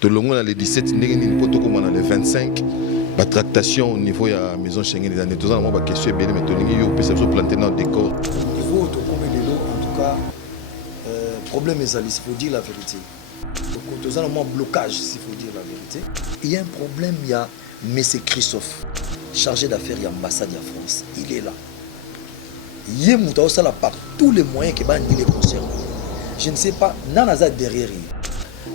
Tolongo na le 17 ndenge nini po tokoma na le 25 ba tractation au niveau ya maison Schengen des années. Tous en ba question bien mais tolingi yo peut se planter dans décor. Niveau to comme de l'eau en tout cas problème est il faut dire la vérité. Donc tous en moins blocage s'il faut dire la vérité. Il y a un problème, il y a monsieur Christophe chargé d'affaires de l'ambassade de France. Il est là. Il y a ça là par tous les moyens qui il est concerné. Je ne sais pas nanaza derrière lui.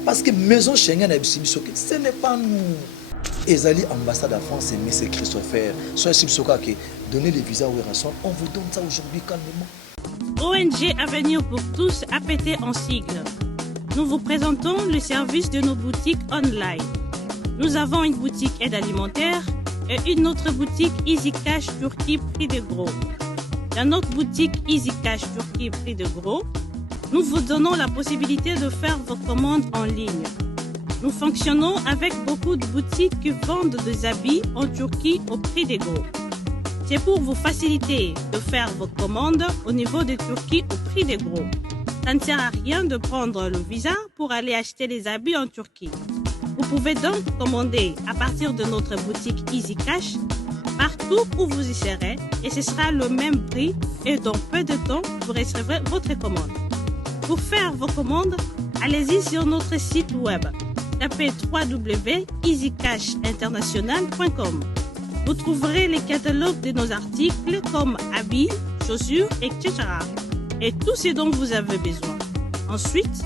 Parce que maison Schengen ce n'est pas nous. Ezali ambassade de France et M. Christopher. Soit Sibsoka qui donner les visas aux Rasson, on vous donne ça aujourd'hui calmement. ONG Avenir pour tous APT en sigle. Nous vous présentons le service de nos boutiques online. Nous avons une boutique aide alimentaire et une autre boutique Easy Cash Turquie prix de gros. Dans notre boutique Easy Cash Turquie prix de gros, nous vous donnons la possibilité de faire vos commandes en ligne. Nous fonctionnons avec beaucoup de boutiques qui vendent des habits en Turquie au prix des gros. C'est pour vous faciliter de faire vos commandes au niveau de Turquie au prix des gros. Ça ne sert à rien de prendre le visa pour aller acheter des habits en Turquie. Vous pouvez donc commander à partir de notre boutique Easy Cash partout où vous y serez et ce sera le même prix et dans peu de temps vous recevrez votre commande. Pour faire vos commandes, allez-y sur notre site web. Tapez www.easycashinternational.com. Vous trouverez les catalogues de nos articles comme habits, chaussures, etc. Et tout ce dont vous avez besoin. Ensuite,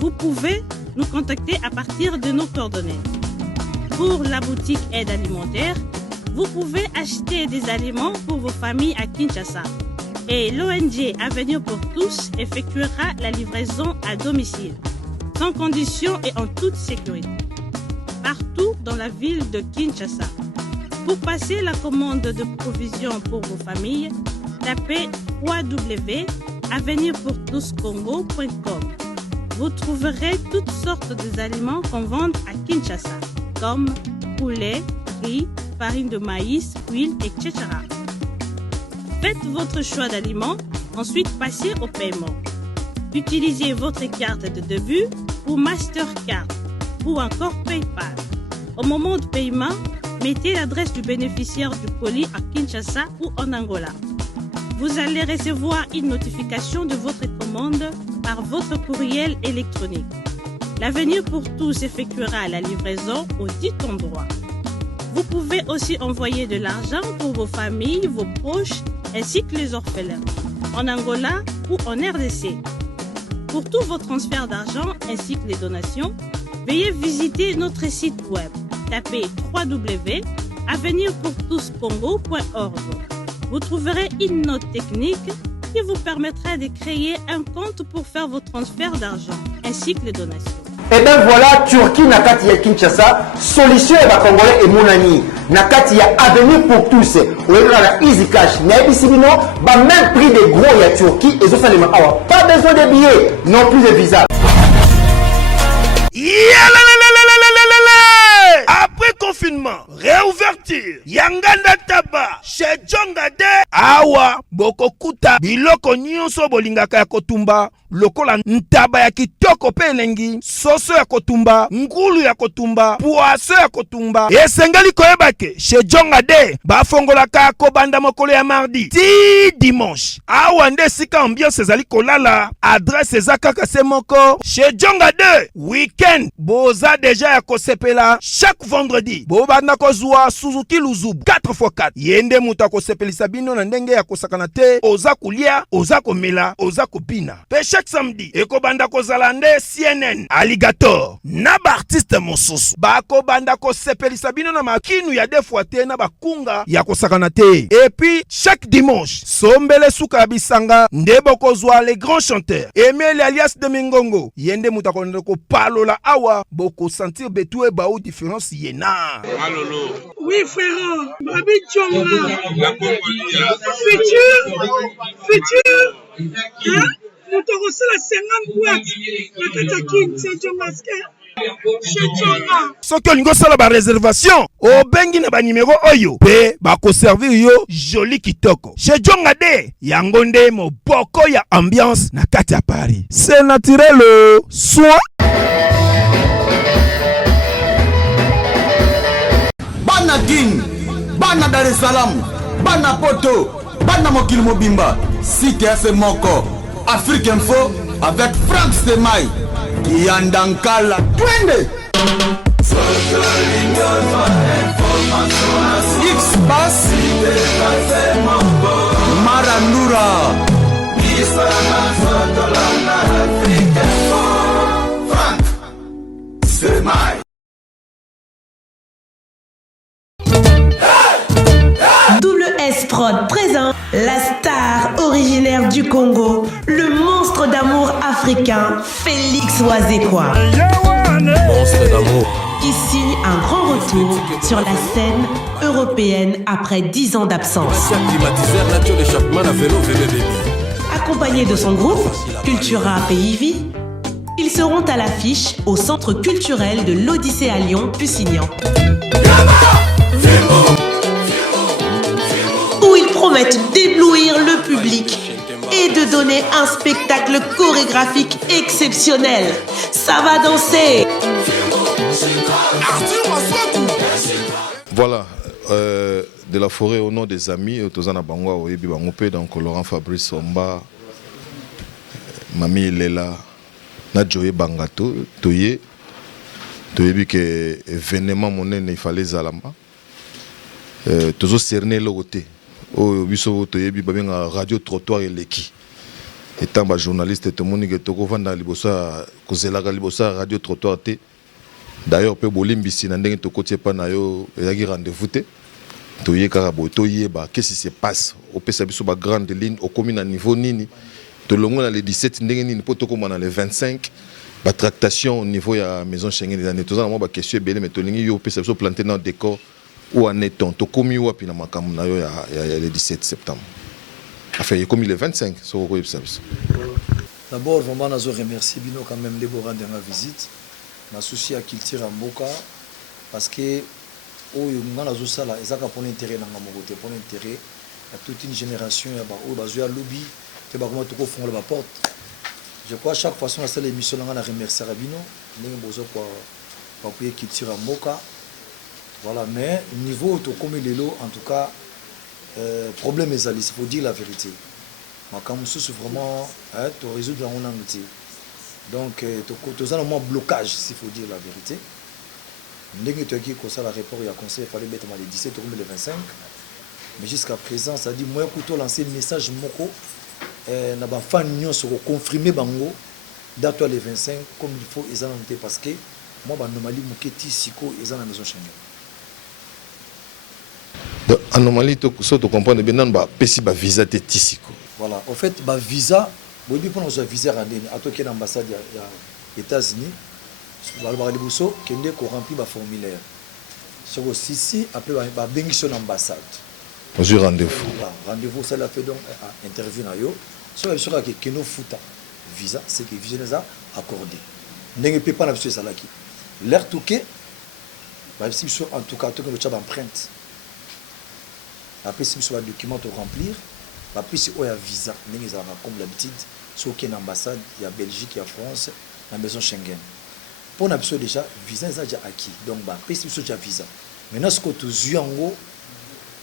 vous pouvez nous contacter à partir de nos coordonnées. Pour la boutique aide alimentaire, vous pouvez acheter des aliments pour vos familles à Kinshasa. Et l'ONG Avenir pour tous effectuera la livraison à domicile, sans condition et en toute sécurité, partout dans la ville de Kinshasa. Pour passer la commande de provisions pour vos familles, tapez www.avenirpourtouscongo.com. Vous trouverez toutes sortes d'aliments qu'on vend à Kinshasa, comme poulet, riz, farine de maïs, huile, etc. Faites votre choix d'aliments, ensuite passez au paiement. Utilisez votre carte de début ou Mastercard ou encore PayPal. Au moment de paiement, mettez l'adresse du bénéficiaire du colis à Kinshasa ou en Angola. Vous allez recevoir une notification de votre commande par votre courriel électronique. L'Avenir pour tous effectuera la livraison au dit endroit. Vous pouvez aussi envoyer de l'argent pour vos familles, vos proches, ainsi que les orphelins, en Angola ou en RDC. Pour tous vos transferts d'argent ainsi que les donations, veuillez visiter notre site web. Tapez www.avenirpourtouscongo.org. Vous trouverez une note technique qui vous permettra de créer un compte pour faire vos transferts d'argent ainsi que les donations. Et bien voilà, Turquie nakati ya Kinshasa, solution ya Congolais et Mounani. Nakati ya Avenir pour tous. Ou la Easy Cash. Naibisibino, ba même prix des gros ya Turquie et ça les awa. Pas besoin de billets, non plus de visa. Après confinement, réouverture, Yanganda Taba, chez Djongade, Awa, Bokokuta, Biloko Nyonso Bolingaka ya Kotumba, lokola ntaba ya kitoko pe elengi, soso ya kotumba, ngulu ya kotumba, poaso ya kotumba. Esengali koyebake, chez Djongade, bafongolaka kobanda mokolo ya mardi, ti dimanche. Awa nde sika ambiance ezali kolala, adresse ezakaka se moko, chez Djongade, weekend, boza deja ya kosepela, chaque vendredi, bobanda kozwa Suzuki Luzubu 4x4. Yende muta kosepelisa bino na ndenge ya kosakana te, oza kulia, oza komela, oza kopina. Pe chaque samedi, ekobanda kozala nde CNN, Alligator, na ba artiste mosusu. Bako banda kosepelisa bino na makinu ya defwa te na bakunga ya kosakana te. Et puis, chaque dimanche, sombele suka ya bisanga, nde bokozwa les grands chanteurs. Emile alias de Mingongo, yende muta ko palola awa, boko sentir betue ba ou différence yena. Malolo. Oui frère, Babi Tchonga. Futur. Hein? Nous te recevons la 50 boîtes. La Katakine, c'est Tchongaske. Soki olingo sala ba réservation, obengi na ba numéro oyo pe ba ko servir yo joli kitoko. Chez Djongade, yango nde moboko ya ambiance na kati ya Paris. C'est naturel, soit bana Dar es Salaam, bana Poto, bana Mokili Mobimba, site assez moko, Afrique Info avec Frank Stemai, Yandankala, twende. X-Bass, Marandura, Frank Stemai. Double S Prod présente la star originaire du Congo, le monstre d'amour africain, Félix Wazekwa. Monstre d'amour. Qui signe un grand retour sur la scène européenne après 10 ans d'absence. Accompagné de son groupe, Cultura Pays-Vie, ils seront à l'affiche au Centre culturel de l'Odyssée à Lyon, Pusignan. Où ils promettent d'éblouir le public et de donner un spectacle chorégraphique exceptionnel. Ça va danser. Voilà, de la forêt au nom des amis, Tozana Bangwa, Oyebi Bangoupe, donc Laurent Fabrice Omba, Mami Lela, Nadjoye Bangato, Toye, Toyebi que événement monnaie il fallait Zalama, Tozo cerné le côté, au Biso Toyebi Babinga Radio Trottoir et Leki. Étant journaliste, tout le monde qui est vendre Libosa, Kozelaga Libosa, Radio Trottoir T. D'ailleurs, peu bolimbisi nandenge to côté pa na yo yaki rendez-vous te. Toye karabo toye ba qu'est-ce qui se passe au pesa biso ba grande ligne au commune à niveau nini. To longo na le 17 ndenge nini poto ko na le 25 ba tractation au niveau ya maison Schengen des années. Tozana mo ba question belé mais to lingi yo pesa biso planter dans décor ou en éton to komi wapi na makamu na yo ya le 17 septembre. Enfin, il comme le 25 so ko yebisa biso. D'abord, vraiment, je remercie Bino quand même Déborah de ma visite. Na souci à culture en Boka parce que oh on a ça là ezaka pour l'intérêt na ngamokote pour l'intérêt à toute une génération ya ba oh bazua lobby te ba comment to fond la porte. Je crois chaque façon à l'émission là on a remercier Rabino ndenge bozo pour appuyer culture en Boka. Voilà, mais niveau to comme lelo en tout cas problème ezali, il faut dire la vérité. Makamu sous vraiment to résoudre en anglais. Donc, tu as un blocage, s'il faut dire la vérité. Ndenge tu as dit que ça, la rapport, il y a conseil, il fallait mettre le 17 ou le 25. Mais jusqu'à présent, ça dit, moi, écoute, lancer un message, moko, n'a pas fan union sur confirmer bango, date le 25, comme il faut, ils en ont parce que moi, anomalie, moketi, siko, ils en ont la maison Schengen. Anomalie, tu comprends bien, bah, pesi ba visa te tisiko. Voilà, en fait, bah visa. Oui, pour nous visa randeni à toi qui est l'ambassade des États-Unis, Balbaribuso qui est rempli le formulaire. Sur le site après la bénédiction ambassade. J'ai rendez-vous. Rendez-vous, ça l'a fait donc interview na yo. Sur le qui est futa visa, c'est que visa les a accordé. N'est pas la visa ça qui. L'air touqué, en tout cas, tout que le chat empreinte. Après si sur le document à remplir. Puis si on a visa, comme l'habitude, sur une ambassade, il y a Belgique, il y a France, la maison Schengen. Pour on a déjà visa, ils ont déjà acquis. Donc, puis si on a visa. Maintenant, ce que tu as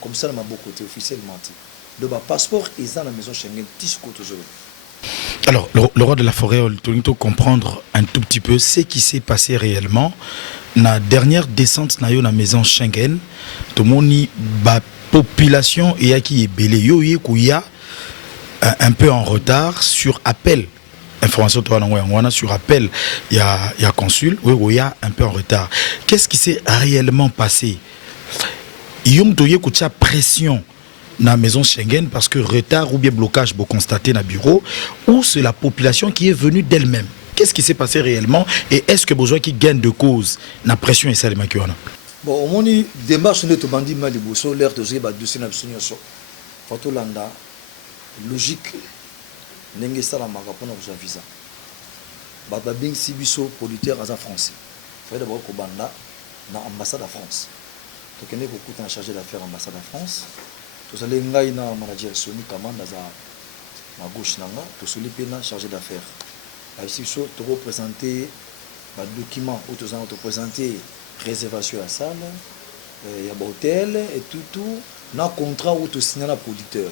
comme ça, on a beaucoup côté officiellement. Donc, passeport, ils ont la maison Schengen, tout ce que tu as. Alors, le roi de la forêt, on doit comprendre un tout petit peu ce qui s'est passé réellement. La dernière descente dans la maison Schengen, tout le monde a population et qui est belé yo y un peu en retard sur appel information sur appel il y a consul oui il y a un peu en retard. Qu'est-ce qui s'est réellement passé? Yom doye kucha pression dans la maison Schengen parce que retard ou bien blocage vous constatez dans le bureau ou c'est la population qui est venue d'elle-même. Qu'est-ce qui s'est passé réellement et est-ce que besoin qui gagne de cause la pression et ça les makiona? Bon, au moins, les démarches sont tout bandit mal de bosso, l'air de gérer dossier n'absolu sur. Fato landa, logique, n'engue ça la marque pour nous visa. Baba bing sibiso producteur à français. Faut d'abord qu'au banda, dans l'ambassade de France. Donc on est beaucoup en chargé d'affaires ambassade de France. Tout ça les ngai na manager Sony Kamanda za ma gauche nanga, tout ça les pena chargé d'affaires. Ici so te représenter ba document ou te présenter réservation à salle, il y a hôtel et tout na contrat où tu signes un producteur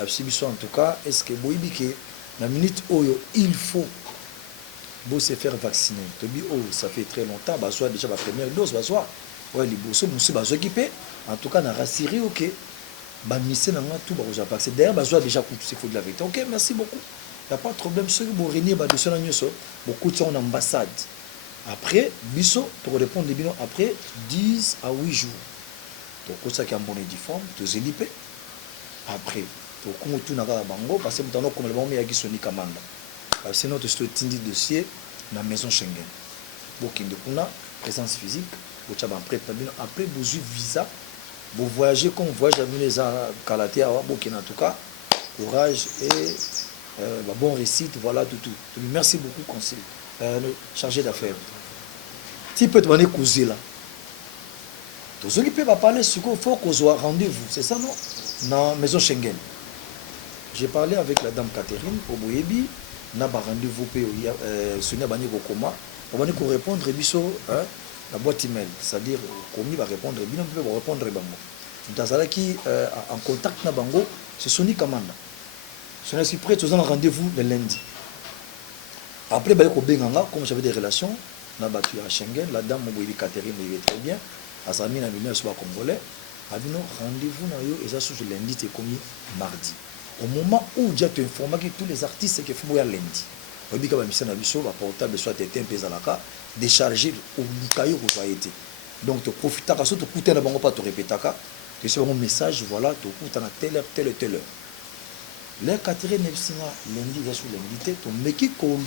en tout cas est-ce que boyibi que la minute oyo il faut se faire vacciner tobi oh ça fait très longtemps bah soit déjà la première dose bah soit ouais les bourses monsieur bah s'occuper en tout cas na rassurer OK bah mission na tout bah déjà vacciner d'ailleurs bah soit déjà coûte c'est faut de la vérité OK merci beaucoup il y a pas de problème ce que vous réunir bah de cela nyoso beaucoup de en ambassade après biso pour répondre bien après 10 à 8 jours donc ça qui a bon uniforme to zelipe après to comme tout na bango parce que mutano comme le bon mais soni kamanda c'est notre tindi dossier na maison Schengen bokinde kuna présence physique bocha ba prêt après besoin visa vous voyagez comme voyage les a kalaté à bokine en tout cas courage et bon récit voilà tout merci beaucoup conseil le chargé d'affaires tu peux te demander causer là tous ceux qui peuvent parler ce qu'il faut qu'on soit rendez-vous c'est ça non na maison Schengen j'ai parlé avec la dame Catherine au Boyebi na ba rendez-vous pe sonia bani ko koma on va nous répondre biso la boîte email c'est-à-dire commis va répondre bien on peut répondre bango ndazala qui en contact na bango c'est Soni Kamanda sonia si prêt tous un rendez-vous le lundi après ba ko benganga comme j'avais des relations na batu à Schengen la dame Boyebi Catherine il est très bien asami na bino soit congolais abino rendez-vous na yo et ça sur lundi c'est commis mardi. Au moment où j'ai informé que tous les artistes qui font lundi, on dit que la mission va portable soit été un peu à décharger au caillou où tu as été. Donc tu profites de ça, tu coûtes un bon pas te répéter tu sais mon message voilà tu coûtes à telle heure. Les Catherine Nepsina lundi déjà sur lundi tu mets qui qu'on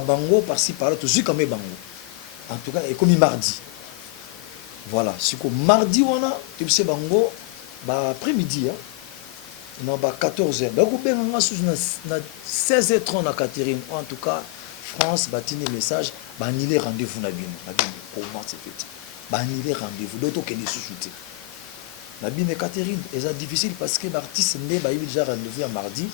bango par ci par là tu comme bango. En tout cas et comme mardi. Voilà, c'est comme mardi on a tu sais bango bah après-midi hein. Non, 14h. Donc, on a 16h30 na Catherine. En tout cas, France, bâtine message, banile rendez-vous na bino. Comment c'est fait? Banile rendez-vous. D'autres qui ne sous-soutent. Na bino Catherine, c'est difficile parce que l'artiste né, il a déjà rendez-vous à mardi.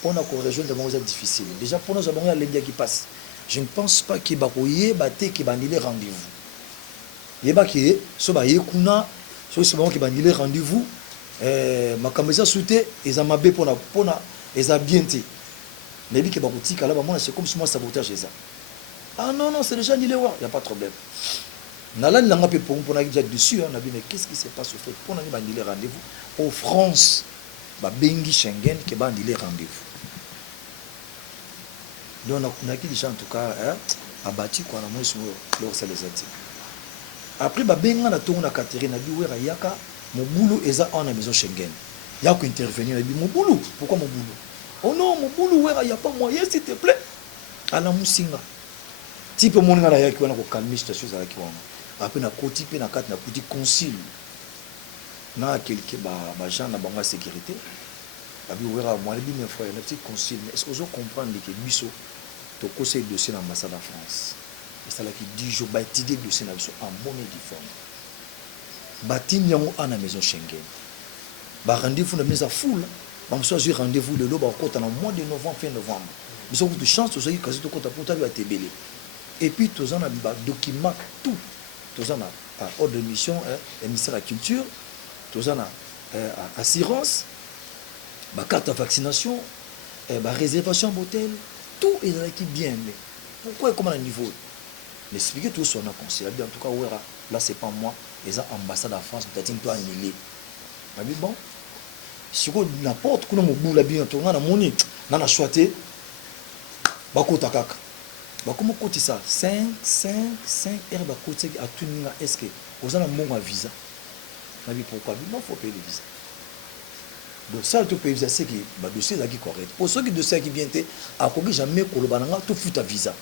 Pour la correction de c'est difficile. Déjà, pour nous, il y a l'India qui passe. Je ne pense pas qu'il y ait banile rendez-vous. Il y a qui so ba yekuna, so c'est bon qui banile rendez-vous. Ma caméra souté et ça m'a bé pour et ça bien été mais que bakouti kala ba moi c'est comme si moi sabotage ça ah non c'est déjà ni les voir il y a pas de problème nala nanga pe pour déjà dessus on a dit mais qu'est-ce qui se passe au fait pour na ni les rendez-vous au France ba bengi Schengen que ba ni les rendez-vous donc on a qui déjà en tout cas abati quoi na moi sur leur c'est les articles après ba benga na tonga na Catherine na bi wera yaka mon boulot est en la maison Schengen. Il y a qu'à intervenir. Il dit mon boulot. Pourquoi mon boulot? Oh non, mon boulot, il n'y a pas moyen, s'il te plaît. À la moussinga. Si peu mon gars qui va calmer cette chose avec moi. Après, na côté, na carte, na petit concile. Na quelqu'un, bah, gens na banga sécurité. Abi ouera moi les bien frère, na petit concile. Est-ce que vous comprenez que biso to conseil dossier dans l'ambassade de France. Et ça là qui dit je vais étudier le dossier en monnaie difforme. Batin yango à la maison Schengen. Ba rendez-vous na mise à foule. Ba me choisir rendez-vous le loba au mois de novembre fin novembre. Ils ont de chance tous ceux qui kota pour lui à tebele. Et puis tous en a document tout. Tous en a ordre de mission ministère de la culture, tous en a assurance, ba carte de vaccination, ba réservation d'hôtel, tout est dans l'équipe bien mais pourquoi comment à niveau l'expliquer tout son a conseillé en tout cas là c'est pas moi les ambassades de France peut-être toi annulé mais bon si on n'importe quoi mon bout la bien on a moni na choité bakota kaka bakoma koti ça 5 heures bakoti à tout ninga est-ce que vous avez un bon visa na bi pourquoi non faut payer le visa donc ça tu peux visa c'est que ba dossier là qui correct pour ceux qui dossier qui bien té a koki jamais kolobananga tout futa visa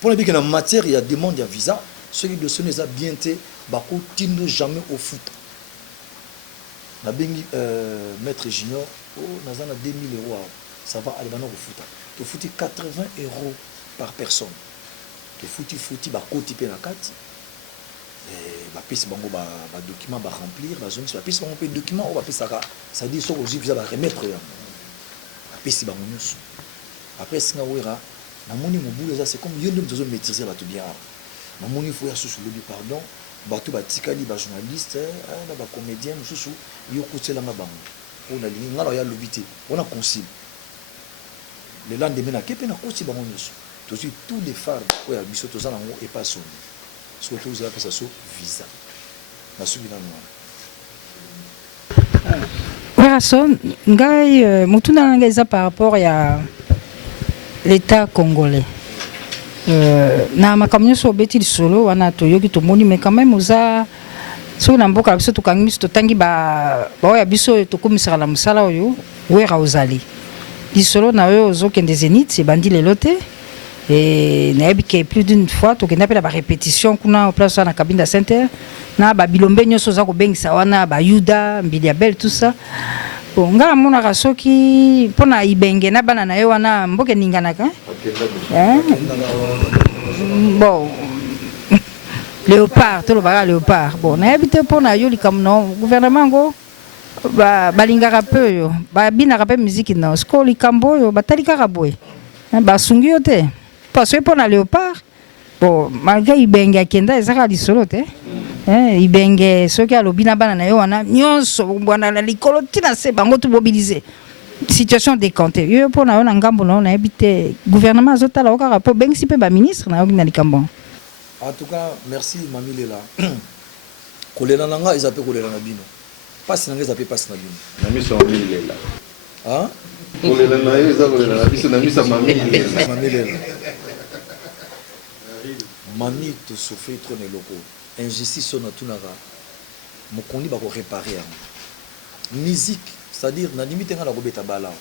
pour les bien que en matière il y a demande de visa ceux qui dossier les a bien té bako tindo jamais au foot na bengi maître junior oh nazana 2000 €, ça va aller au foot tu fouti 80 € par personne tu fouti bako type na kati ba pisse bango ba document ba remplir ba zone ba pisse bango pe document o ba pisse ça ça dit so aussi visa ba remettre ba pisse bango nyusu après singa wera na moni mo boulot ça c'est comme yendo besoin maîtriser ba tout bien na moni faut ya sous le pardon bato batikali ba journaliste na ba comédien mususu yo kutela mabango on a lingi ngalo ya lobité on a concile le lendemain na kepe na kosi bango nyusu tous les phares ko ya biso to zana ngo et pas son surtout za pesa so visa na subi na mwa Rason ngai mutuna ngai za par rapport à l'état congolais na makamyo so beti solo wana to yoki to moni mais quand même oza so na mboka biso to kangi biso to tangi ba ya biso to komisaka la musala oyo wera ozali lisolo na yo ozokende Zénith c'est bandi lelote et na yebike plus d'une fois to kenda pela ba répétition kuna au place na cabine de center na ba bilombe nyoso za ko bengisa wana ba Yuda mbili belle tout ça bon nga mona rasoki pona ibenge na bana na yo wana mboke ninganaka bon léopard tout le baga léopard bon na habité pona yo likam non gouvernement go balingaka peu yo babinaka pe musique na sko likambo yo batalikaka boye basungi yo te parce que pona léopard bon malgré ibenge akenda ezaka lisolo te ibenge soki alobi na bana na yo wana nyonso bwana na likolo tina se bango tu mobiliser situation décantée yo pona yo na ngambo na na habité gouvernement azotala okaka po bengisi pe ba ministre na yo na likambo. En tout cas, merci Mami Lela. Kolela nanga ezape kolela na bino. Passe nanga ezape passe na bino. Nami so Mami Lela. Hein? Kolela na yo ezape kolela na biso nami sa Mami Lela. Mami Lela. Mami te souffrir trop neloko. Injustice on a tout nara. Mokondi ba ko réparer. Musique, c'est-à-dire na limite nga na ko beta bala.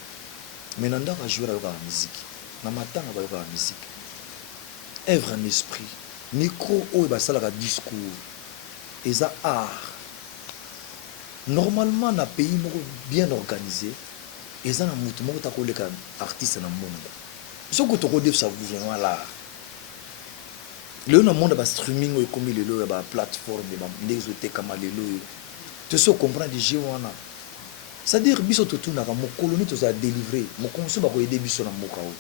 Mais nanda ka jouer la musique. Na matanga ba la musique. Œuvre en esprit. Micro ou basalaka discours eza art normalement na pays moko bien organisé eza na mutu moko ta koleka artiste na monde soko to ko def sa gouvernement là le na monde ba streaming ou comme le ba plateforme ba ndezote kama lelo te so comprendre de jeu wana c'est à dire biso to tuna ka mo colonie to za délivrer mo konso ba ko aider biso na moka o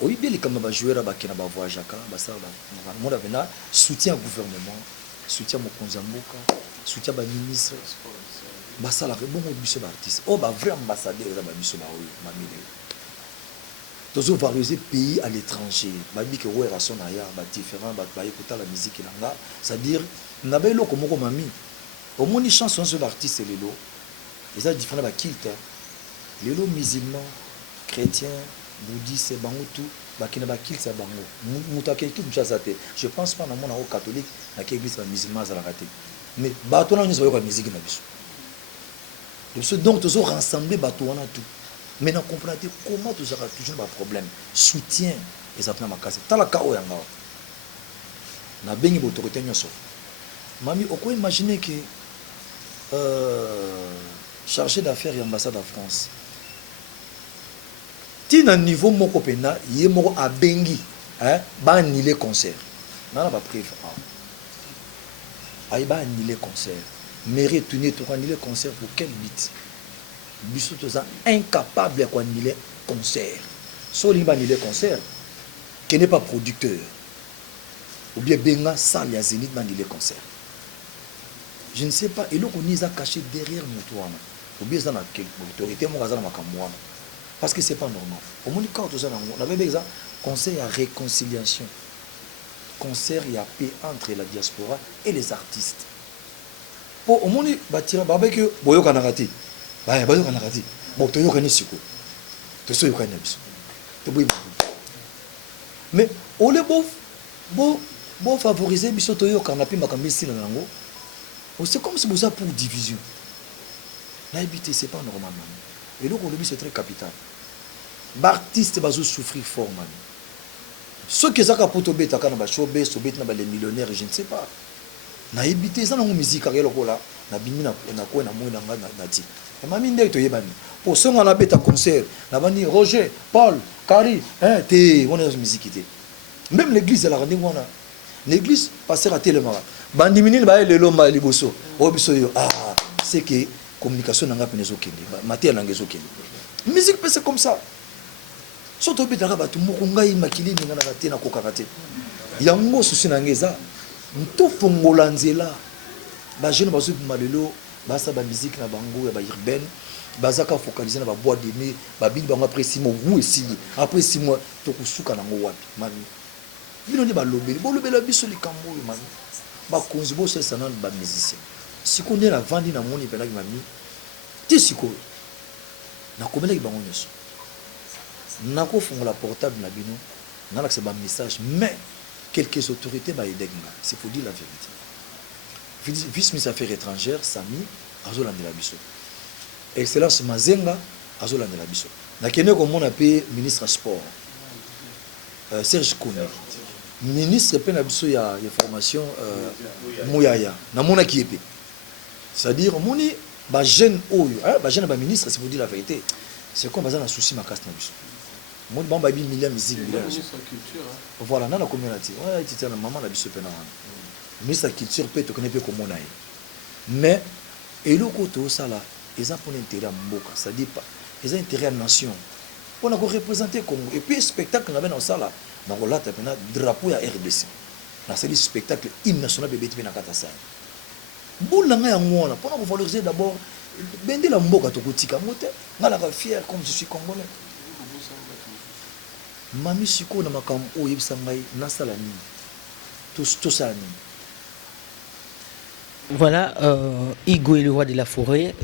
oui, bien les camarades joueurs qui n'ont pas voyagé, mon avenir soutien au gouvernement, soutien au Konzamboka, soutien au ministre, basa la bon mission d'artiste. Oh bah vrai ambassadeur dans ma mission ma mine. Tous valoriser pays à l'étranger. Bah dit que ouais raison aya, bah différent, bah écouter la musique là, c'est-à-dire n'a pas eu l'eau comme mami. Au moins une chanson sur l'artiste et l'élo. Et ça différent bah kilt. L'élo musulman, chrétien. Bouddhiste bango tout bakina bakil sa bango mutake tout mchazate je pense pas na mona au catholique na église musulman za la raté mais bato na nyoso ba musique na biso de ce donc tous rassembler bato wana tout mais na comprendre comment tous aura toujours ba problème soutien et ça na makase tala ka o yanga na bengi autorité nyoso mami oko imaginer que chargé d'affaires et ambassade de France tina niveau moko pena ye moko abengi ba annuler concert nana ba prévu ay ba annuler concert mais retourner to annuler concert pour quel but biso to ça incapable à annuler concert so li ba annuler concert qui n'est pas producteur ou bien benga salle ya Zénith ba annuler concert je ne sais pas et donc on a caché derrière nous toi ou bien ça na quelle autorité mo kazana makamwa parce que c'est pas normal. Au moins quand on avait besoin conseil à réconciliation, concert et à paix entre la diaspora et les artistes. Pour au moins bâtir barbecue boyo kanarati. Bah boyo kanarati. Bon to yo kani siko. To so yo kani biso. To boy. Mais on le beau favoriser biso to yo kanapi makambi sila nango. C'est comme si vous avez pour division. La habité c'est pas normal. Et donc, c'est très capital. L'artiste va souffrir fort. Ceux qui ont pour tomber, les millionnaires, je ne sais pas. Na habité, ça, la musique, na bimi na quoi na moi na ti. Ma mine de toyebani. Pour ceux qui ont un concert, na bani Roger, Paul, Kari, te, on a musique té. Même l'église elle a rendu on a. L'église passer à télémara. Bandi minine ba le lomba liboso. Obiso yo c'est que communication n'a pas besoin de matière n'a besoin de musique c'est comme ça surtout bien d'arriver à tout le monde qui maquille n'a pas de na kokakate yango souci n'angeza to fongola nzela ba jeune bazo malelo basa ba musique na bango ya ba urbaine bazaka focaliser na ba bois de nuit ba bili bango après 6 mois ou esili après 6 mois to kusuka nango wapi mami bino ni ba lobeli bo lobela biso likambo mami ba konzi bo se sanan ba musicien siko ne la vandi na moni pela mami ti siko na komela ki bango nyoso na ko fongola portable na bino na la c'est ba message mais quelques autorités ba edegna c'est pour dire la vérité vice-ministre affaires étrangères Sami azolandela biso excellence Mazenga azolandela biso nakende komona pe ministre sport Serge Kouna ministre pe na biso ya formation Mouyaya namona ki epé c'est-à-dire moni ba jeune oyo ba jeune ba ministre c'est pour dire la vérité c'est comme bazana souci makasi na biso moni ba ba bi milliard musique milliard voilà na communauté ouais titana maman na biso pe na ministre de la culture peut te connaître comme on a mais et le côté ça là ils ont pour intérêt à Mboka ça dit pas ils ont intérêt à la nation on a représenter Congo et puis spectacle na ben ça là donc là tu as drapeau à RDC na c'est le spectacle hymne national bébé tu na katasa boula nga ya ngona pour nous valoriser d'abord bende la Mboka to kotika mote ngala ka fier comme je suis congolais mami siko na makam o yebisa ngai na sala ni tout ça ni. Voilà, Igo est le roi de la forêt.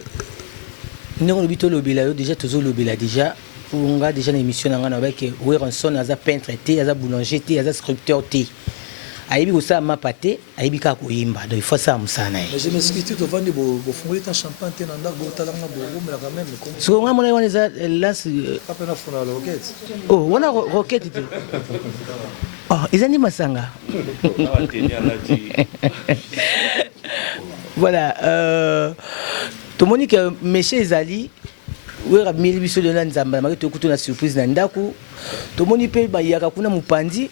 Nous avons déjà tous les déjà. On a déjà une émission avec Oueronson, un peintre, un boulanger, un sculpteur. Aïbi aussi ma pâté, aïbi ka koyimba. Donc il faut ça musana. Mais je m'excuse tout devant bo fongoler ta champagne tena bo talanga bo mais quand même comme. Ce qu'on a mon là pas pena fona la roquette. Oh, on a roquette. Oh, ils ont masanga. Voilà, tout le monde que monsieur Ezali, où est Mille biso de Nanzamba, mais tout le monde surprise Nandaku. Tout le monde peut y avoir kuna mupandi.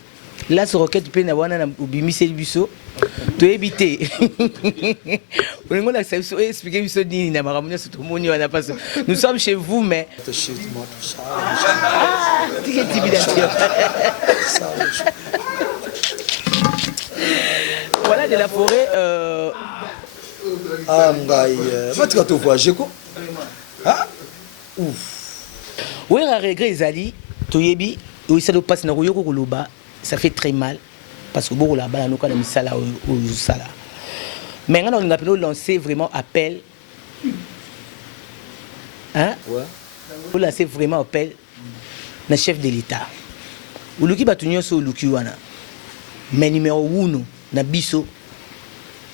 Là, ce roquette peut n'avoir na ubimise biso. Tu éviter. On est là, ça expliquer biso ni na maramunya tout le monde n'a pas. Nous sommes chez vous, mais. Ah, tu es timide. Voilà de la forêt. Ah, va te gâteau voyager quoi? Ah, ouf. Oui, à regret Zali, Toyebi, oui ça doit passer dans le Koloba, ça fait très mal parce que beaucoup là-bas nous connaissons ça là au sala. Maintenant on a pu lancer vraiment appel, hein? Ouais. On lancer vraiment appel, na chef de l'État. Ou le qui va tenir sur le Lukiwana, mais numéro 1 na biso.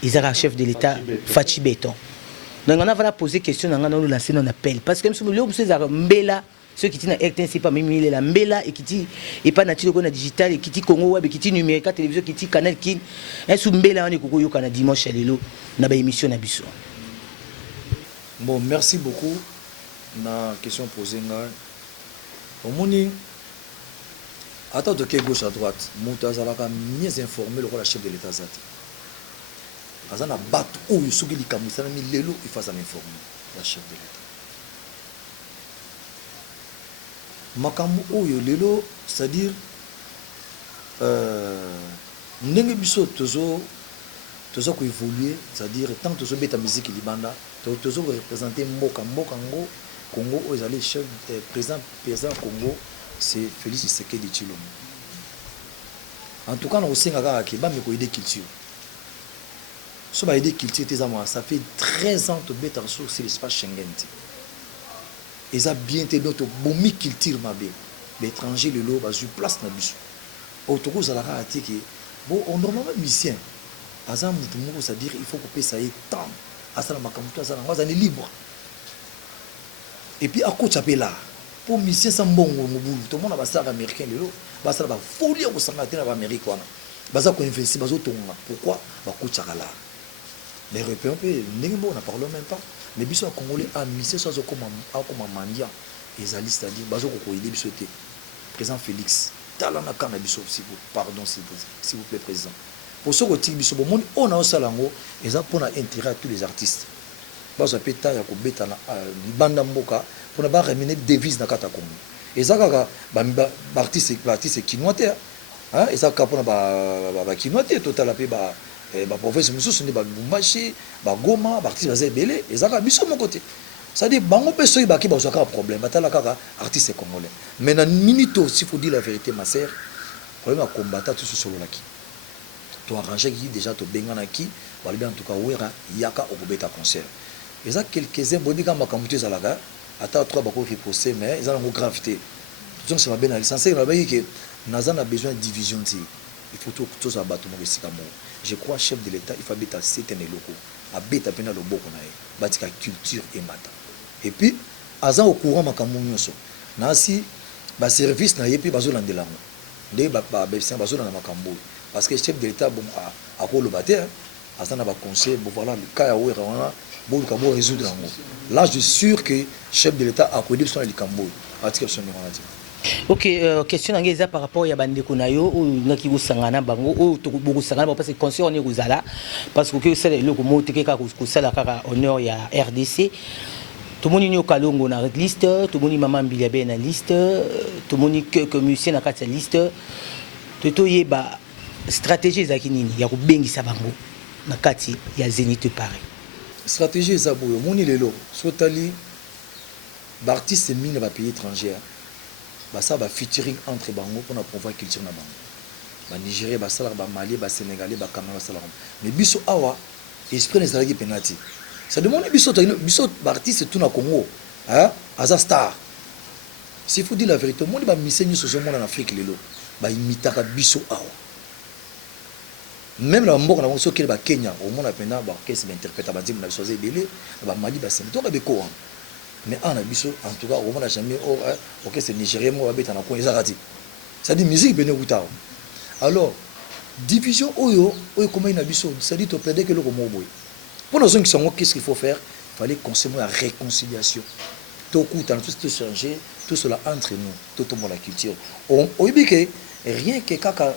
Ils ont un chef de l'État, Fachi Béton. Donc on a voilà posé question, on a lancé un appel. Parce que ceux qui sont RTNC, pas même la Mbela, et qui sont pas nature digital, et qui sont Congo Web, et qui sont numérique, télévision, qui sont Canal Kin, et sous Mbela, on est Koukou Kana dimanche à l'élo, on a une émission à Bissau. Bon, merci beaucoup. La question posée, au monde, attends de quelle gauche à droite, Moutazalaka mieux informé le chef de l'État Zati. Azana bat ou yusugi likamusa na milelo il faut informer la chef de l'État. Makamu oyo lelo c'est-à-dire ndenge biso tozo ko évoluer c'est-à-dire tant tozo beta musique libanda tozo représenter mboka ngo Congo aux allez chef président Congo c'est Félix Tshisekedi Tshilombo. En tout cas on senga ka ke ba me ko aider culture. Ça fait 13 ans que tu es sur l'espace Schengen. Ils ont bien été notre bomi culture l'étranger le lot sur place na biso. Autour ça la raté que bon on normalement musicien. Azam mutumu ça dire il faut couper ça y temps. Asala makamuto asala on est libre. Et puis à côté ça là pour musicien sans bon tout le monde a basar américain le lot. Basar ba folie au sangate na Amérique wana. Basar ko investir bazo tonga. Pourquoi ba coûte là. Les Européens, on n'en parle même pas. Mais les Congolais ont mis ça comme un mendiant. Ils allaient, c'est-à-dire, le président Félix. Pardon, s'il vous plaît, président. Pour ce que on a un salango, ils ont pour intérêt à tous les artistes. Parce que péta ya kobeta na banda mboka pour na ba ramener devise na kata Congo. Ezaka ba artiste kinoite hein ezaka pour na ba kinoite total apé ba baprovince mosusu nde balubumbashi bagoma baartiste baza ebele ezalaka biso mon côté c'est-à-dire bango mpe soki baki bazwa kaka problème batala kaka artiste congolais mais na minute s'il faut dire la vérité ma sœur problème ya kombata tout sololaki to arrangé ki déjà to benganaki balobi en tout cas wera yaka okobeta concert eza quelques-uns boyebi kaka makambo te ezalaka ata 3 bako riposte mais eza nango gravité donc c'est mabe na licencié nalobaki ke naza na besoin de division ti il faut tozala bato moko esika moko je crois chef de l'état il faut abeta certains eloko abeta mpe na loboko na ye batika culture emata et puis aza au courant makambo nyonso nasi baservice na ye mpe bazolandela yango nde babefisien bazolanda makambo oyo parce que chef de l'état bon akoloba te aza na baconseil bon voilà le cas ya wera wana boluka bo résoudre yango là je suis sûr que chef de l'état akoyedi biso na likambo oyo atika biso ndenge wana te. Ok, question nange eza par rapport ya bandeko na yo oyo ngaki kosangana bango oyo bokosangana parce que concert on est kozala parce que osala eloko moko te kaka kosala kaka honneur ya RDC tomoni nyo kalongo na liste tomoni mama mbili abe na liste tomoni que musicien na kati ya liste toyeba stratégie ezalaki nini ya kobengisa bango na kati ya Zénith Paris. Stratégie eza boyo moni lelo sotali baartiste mingi na bapays étrangers basala bafeaturing entre bango mpona promouvoir culture na bango banigérien basalaka bamali basénégalais bacameroun basalaka mais biso awa esprit ezalaki mpena te ça demande biso baartiste tout na Congo aza star s'il faut dire la vérité omoni bamise nyonso ozomona na Afrique lelo baimitaka biso awa même na mboka na bango soki bakenya omona mpena baorchestre bainterprète banzembo na biso aza ebele na bamali basene toka beko wana mais en abisso en tout cas on n'a jamais ok c'est nigérien moi habite en coin ezarati ça dit musique bene kuta alors division oyo comment une abisso ça dit to plaider que le comme boy pour nos gens qui sont qu'est-ce qu'il faut faire il fallait consommer la réconciliation tout kuta tout se changer tout cela entre nous tout le monde la culture on dit que rien que kaka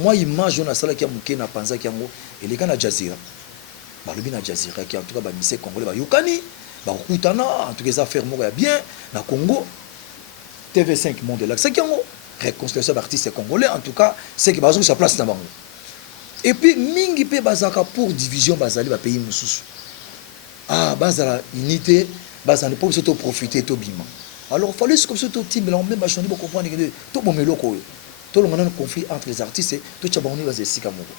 moi image on a sala qui a muké na panza qui yango et les gars na Jazeera balobi na Jazeera qui en tout cas ba misé congolais ba yokani bakutana en tout cas ça faire moko ya bien na Congo TV5 monde là c'est qui en réconciliation d'artistes congolais en tout cas c'est que bazo sa place na bango et puis mingi pe bazaka pour division bazali ba pays mususu bazala unité bazana pour surtout profiter to bima alors fallait comme ça tout team là même ba chandi ba comprendre que to bomelo ko to lo ngana conflit entre les artistes to chaboni bazesika moko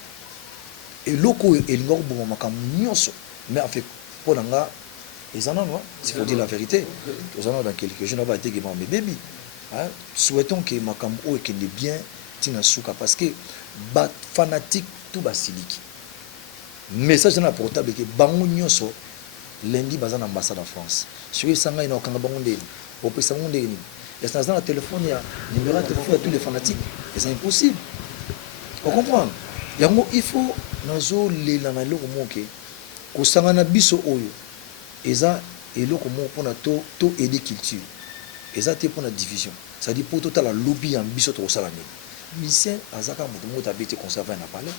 et loko et ngoko bo makambo nyonso mais en fait pour nga ils en ont, il faut dire la vérité. Ils en ont dans quelques jours, on va dire que mes bébés. Souhaitons que Makambo et qu'il est bien, Tina Souka, parce que les fanatiques, tout basilique. Message dans la portable que Bango Nyoso, lundi, bazan ambassade en France. Sur les sangs, il y a un Bango Ndéni. Au plus, Bango Ndéni. Et c'est dans le téléphone, il y a un numéro de téléphone à tous les fanatiques. Et c'est impossible. Vous comprenez? Il faut, nazo les lanalo moke, ko sangana biso oyo. Eza eloko moko pona to aider culture eza te pona division ça dit pour total la lobby en biso to sala ni musicien azaka moto moko tabete conserver na palais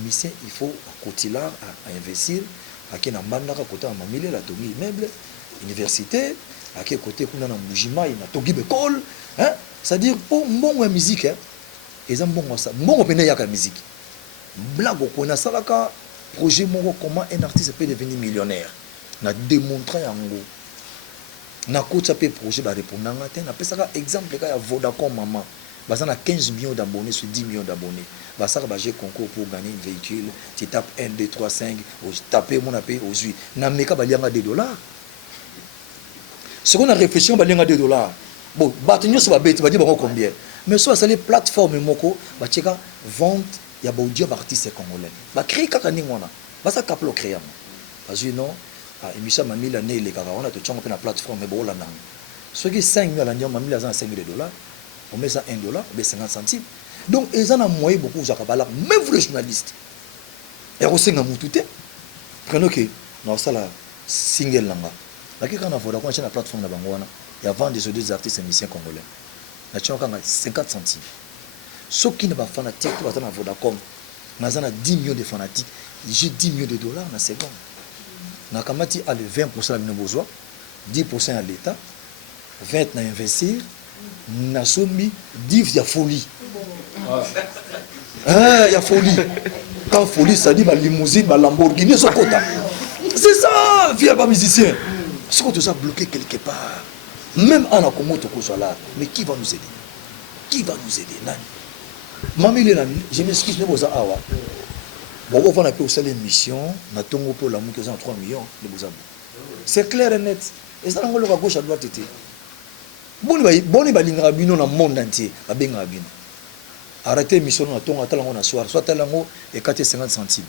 musicien il faut kotilar à investir ake na mbandaka kota na mamile la tomi immeuble université ake côté kuna na mujima na togi bekol hein ça dire pour mbongo ya musique eza mbongo ça mbongo pene yaka musique blague ko na salaka projet moko comment un artiste peut devenir millionnaire na démontrer yango na kota pe projet ba répondanga te na pesaka exemple ka ya Vodacom maman baza na 15 millions d'abonnés sur 10 millions d'abonnés basaka ba jeu concours pour gagner un véhicule tu tapes 1 2 3 5 ou taper mon appel aux huit na meka ba lianga $2 ce qu'on a réfléchi ba lianga $2 bon batunyo so ba beti ba di bango combien mais soit ça les plateformes moko ba cheka vente ya ba audio artiste congolais ba créer kaka ningona basa kaplo créer parce que non émission mamila né les on a tout change na plateforme mais bon là non ce qui 5 000 à mamila ça $5 on met ça $1 mais 50 centimes donc ils en ont moyen beaucoup zakabala même vous les journalistes et on sait tout prenons que non ça la single langa là qui quand on voit quand la plateforme na bangwana il y a vendre des artistes et musiciens congolais na chonka 50 centimes ceux qui ne pas fanatique tout na Vodacom na 10 millions de fanatiques j'ai 10 millions de dollars na seconde. Nakamati a le 20% à besoin, 10% à l'État, 20% à investir, na somi 10 il y a folie. Il y a folie. Quand folie, ça dit, limousine, Lamborghini, c'est quota. C'est ça, viens pas musicien. C'est qu'on te a bloqué quelque part. Même en Congo, là. Mais qui va nous aider? Qui va nous aider? Nani? Je m'excuse, mais vous avez bon, on va appeler aussi l'émission, on a tongo pour l'amour qui est en 3 millions de Bozabo. C'est clair et net. Et ça, on va à gauche à droite. Bon, il va y avoir dans le monde entier. Arrêtez l'émission, on a tongo, on a soir. Soit talango et 4,50 centimes.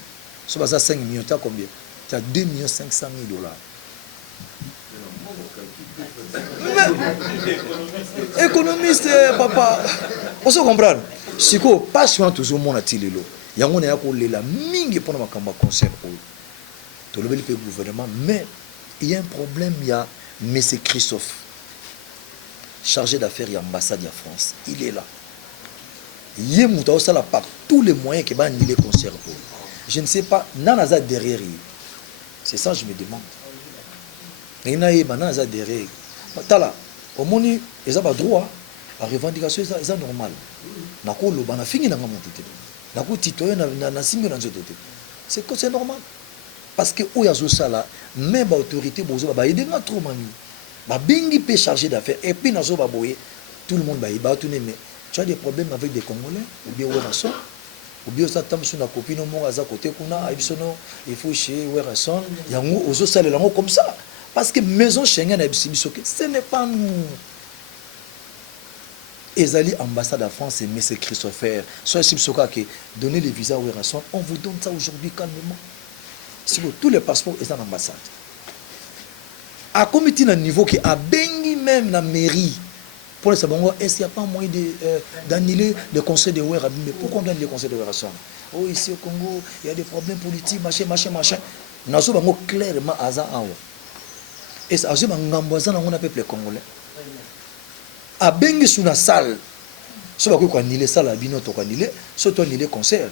Soit ça 5 millions, tu as combien? Tu as 2 500 000 dollars. Économiste, papa. On se comprend. Si vous pas souvent toujours mon atilelo. Il y a un peu de mingi pour nous concert. Tout le gouvernement, mais il y a un problème. Il y a M. Christophe, chargé d'affaires et ambassade de France. Il est là. Il est là par tous les moyens qui va annuler le concert. Je ne sais pas, Nanaza derrière. C'est ça que je me demande. Il y a Nanaza derrière. Tala, au moins, ils ont droit à revendication, c'est normal. C'est normal. Parce que où y a ça là, même l'autorité va aider trop mani. Ba bingi peut charger d'affaires et puis nazo va boyer tout le monde va tourner mais tu as des problèmes avec des Congolais ou bien Werason ou bien ça tombe sur la copine au monde à côté kuna Ibisono il faut chez Werason yango ozo sale lango comme ça parce que maison Schengen à Ibisoke ce n'est pas nous. Ezali ambassade de France et M. Christopher, soit si vous avez donné les visas au Werason, on vous donne ça aujourd'hui calmement. Si vous tous les passeports sont en ambassade. À comité d'un niveau qui a béni même la mairie. Pour les Sabongo, est-ce qu'il n'y a pas moyen d'annuler le conseil de Werason? Mais pourquoi on donne le conseil de Werason? Oh, ici au Congo, il y a des problèmes politiques, machin. Nous avons clairement à ça. Et ça, on a peuple congolais. A bengi sur la salle, si vous avez annulé ça, la bino to annulé, si tu annulé concert,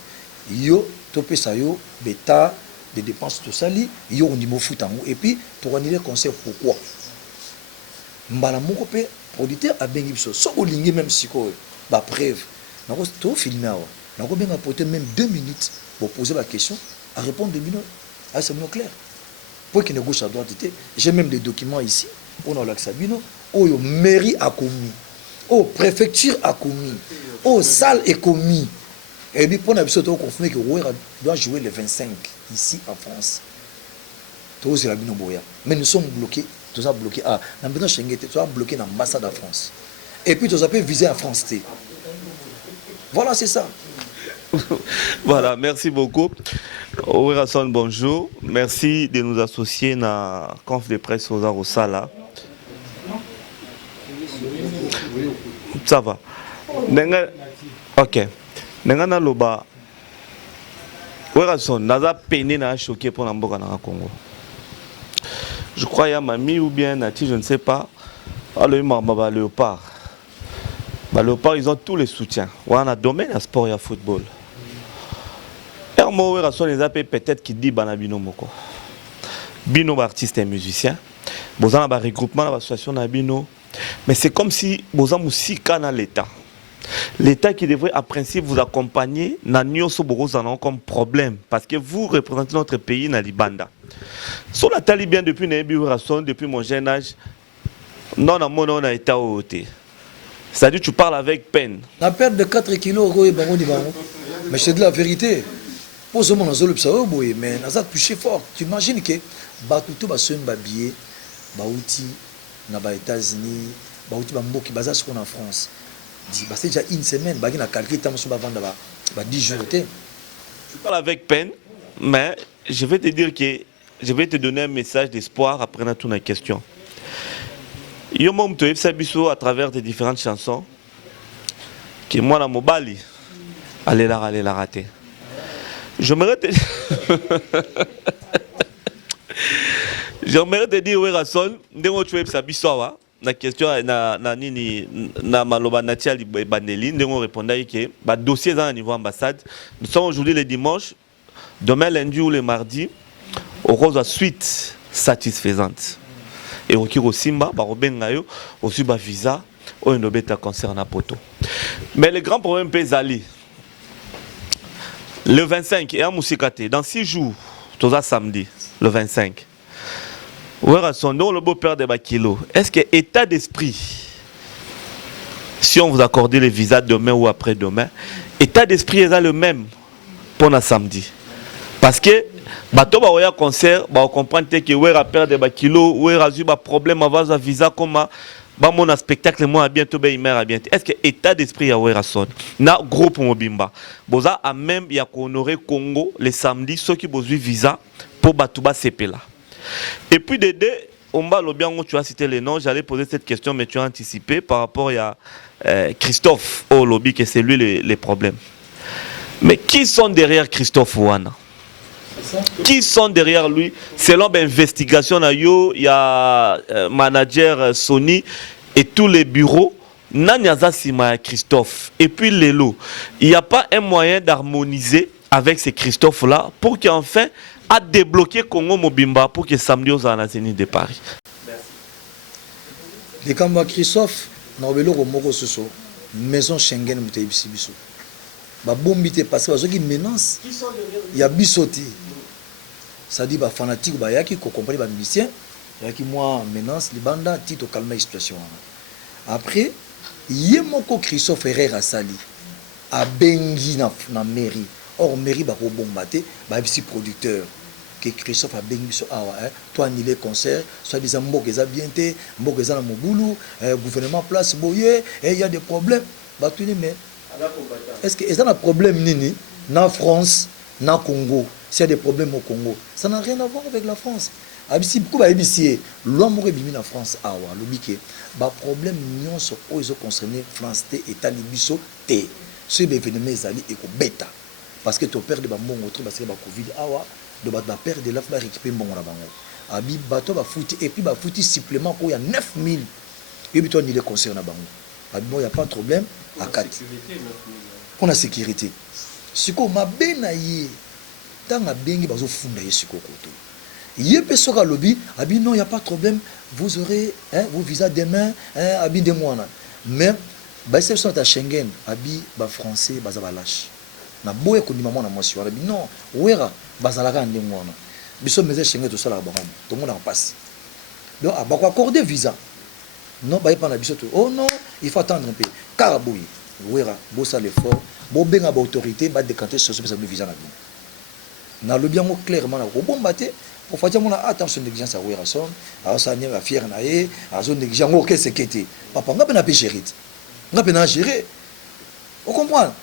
yo topé ça yo bêta des dépenses tout ça li, yo on niveau foot et puis pour annuler concert pourquoi? Mbala moko pe producteur a bengi biso, so olingi même siko ba preuve, na ko to filmer awa, na ko benga porter même 2 minutes pour poser la question, à répondre 2 minutes, ah c'est clair. Pour qu'il ne gauche à droite, j'ai même des documents ici, on a l'accès bino. Oh, mairie a commis, oh, préfecture a commis, oh, salle est commis. Et puis, pour nous confirmer que Wera doit jouer le 25 ici en France. Mais nous sommes bloqués, nous sommes bloqués. Ah, nous sommes bloqués dans l'ambassade de France. Et puis, nous avons visé en France. Voilà, c'est ça. Voilà, merci beaucoup. Werason, bonjour. Merci de nous associer à la conférence de presse aux Arosala. Ça va. Ok. Nengana loba. Werason, naza peiné na choqué pour l'amboka na Congo. Je crois qu'il y a Mami ou bien Nati, je ne sais pas. Alors il m'a Léopard. Léopard, ils ont tous les soutiens. On a domaine à sport et à football. Hermo Werason, ils appellent peut-être qui dit Banabino Moko. Bino artiste et musicien. Vous avez un regroupement dans l'association Nabino. Mais c'est comme si vous avez un l'État. L'État qui devrait, à principe, vous accompagner, comme problème. Parce que vous représentez notre pays dans l'Ibanda. Sur la Talibien, depuis depuis mon jeune âge, non, on a été au côté. C'est-à-dire que tu parles avec peine. La perte de 4 kilos, mais c'est de la vérité. Pour ce moment, mais on a touché fort. Tu imagines que Batuto va se babiller, Bauti, aux États-Unis, Bauti Bamboki, Baza ce qu'on en France. C'est déjà une semaine, bah il a calculé tant sur vendre bah 10 jours. Tu parles avec peine, mais je vais te dire que je vais te donner un message d'espoir après toute la question. Yo mom to efsa biso à travers des différentes chansons que moi la mobali allez la rater. J'aimerais te dire Werason, ndenge tu efsa biso wa na question na nini na maloba natia bandeli ndenge répondait que ba dossier dans niveau ambassade. Nous sommes aujourd'hui le dimanche, demain lundi ou le mardi aurons la suite satisfaisante. Et au Kiro Simba, Barobengayo, aussi ba visa, au Nobeta concerne à poto. Mais le grand problème peut aller. Le 25, et à Moussikate, dans 6 jours, tout ça samedi, le 25. Où est son nom, le beau-père de Bakilo? Est-ce que état d'esprit, si on vous accorde les visas demain ou après-demain, état d'esprit est le même pour le samedi? Parce que, bateau ba oya concert, ba comprendre que où est père de Bakilo, où est razu ba problème avant un visa comme ba mon spectacle moi bientôt ba imer bientôt. Est-ce que état d'esprit ya ouera son na groupe mobimba boza a même ya ko honorer Congo les samedis ceux qui besoin visa pour batuba CP là. Et puis de deux on va le bien tu as cité les noms, j'allais poser cette question mais tu as anticipé par rapport à Christophe au lobby que c'est lui les problèmes. Mais qui sont derrière Christophe Ouana? Qui sont derrière lui? Selon l'investigation, il y a manager Sony et tous les bureaux. Nanyaza Sima Christophe. Et puis Lelo. Il n'y a pas un moyen d'harmoniser avec ces Christophe-là pour qu'enfin à débloquer Congo Mobimba pour que samedi aux Anazénie de Paris. Les Kamba Christophe, nous avons maison Schengen Moutébisibiso. Ba bombité passé parce qu'il menace. Il y a Bissoté. Ça dit ba fanatique ba yaki ko comprendre ba musicien, yaki moi menace libanda tito calmer situation. Après yemoko Christophe Herrera Sali a bengi na mairie. Or mairie ba ko bombaté ba bisi producteur que Christophe a bengi so awa toi annuler concert, soit disant mboko eza bien té, mboko eza na mobulu, gouvernement place boye et il y a des problèmes. Ba tuni mais est-ce que y a un problème nini na France, na Congo? S'il y a des problèmes au Congo, ça n'a rien à voir avec la France. Abisi beaucoup abisi l'homme aurait bimi na France awa le biké ba problème nion so o ils ont concerné France té état libiso té. Ce événement ezali et ko beta parce que ton père de ba mbongo trop parce que ba Covid awa de ba père de la fa récupérer mbongo na bango. Abi bato ba fouti et puis ba fouti supplément ko ya 9000. Et puis toi ni les concerts na bango. Abi bon y a pas de problème à 4. On a sécurité. Siko mabe na ye tanga bengi bazo funda ye siko koto. Ye pesoka lobby abi non y a pas de problème, vous aurez vos visas demain abi de mois. Mais ba exception ta Schengen abi ba français baza ba lâche. Na boye ko ndima mwana mwasi wana bi non wera bazalaka ndé mwana. Biso meze Schengen to sala ba ngam. To mona passe. Donc ba ko accorder visa. Non ba pas na biso to. Oh non, il faut attendre un peu. Karaboui. Wera bossa l'effort. Bo benga ba autorité ba décanter sur ce visa na bien. Na le bien clairement na ko bombaté pour faire mon attention négligence à Wera son, à ça n'y va fier na ye, à zone négligence OK sécurité. Papa nga na péché. Nga pe na gérer. On comprend.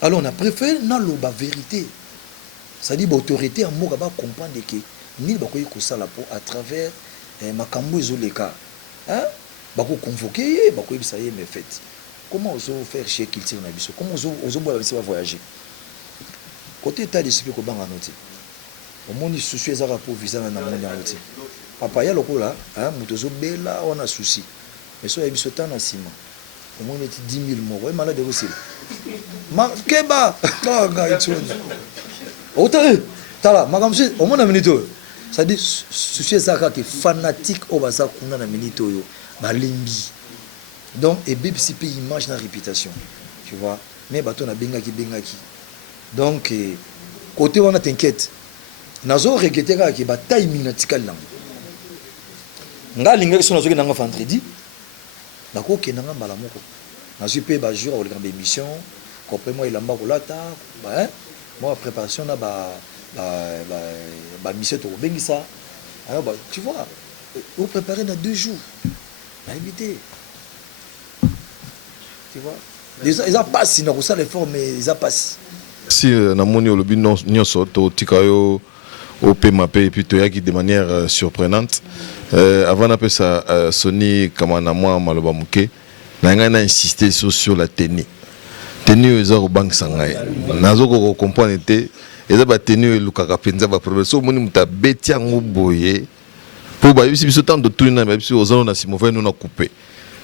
Alors on a préféré na loba vérité. Ça dit autorité en mo ba comprendre que ni ba ko yiko sala pour à travers makambo ezoleka. Hein? Ba ko convoquer, ba ko yibisa ye mais fait. Comment on peut faire chez qu'il tire na biso? Comment on voyager? Côté état d'esprit ko banga noti. Au monde souci ezara pour visa na monde noti. Papa ya lokola, hein, mutozo bela on a souci. Mais so ya biso tana sima. Au monde est 10 000 mots. Ouais malade aussi. Ma keba, ga itoni. Ote, tala, makamsi, au monde na minito. Ça dit souci ezara que fanatique au baza kuna na minito yo. Balimbi. Donc, et BPCP image la réputation, tu vois. Mais bateau na bengaki. Donc, côté on a t'inquiète. Nazo regretté que bataille minatikal lang. Nga linga so nazo nanga vendredi. Nako ke nanga mbala moko. Nazo pe ba jour au grand émission, après moi il a mbakolata, bah hein. Moi préparation na ba mission to bengisa. Alors bah tu vois, on préparer dans 2 jours. Bah éviter. Tu vois, ils ont passé, ils ont ça l'effort, mais ils ont passé. Si namoni olobi nyonso to tikayo au PMAP et puis toyaki de manière surprenante avant d'appeler ça Sony comme na moi maloba muke na nga na insister sur la tenue ezako bank sangai nazo ko comprendre te eza ba tenue lukaka penza ba professeur moni muta beti yango boye po ba biso tant de tout na biso ozano na simoven na couper.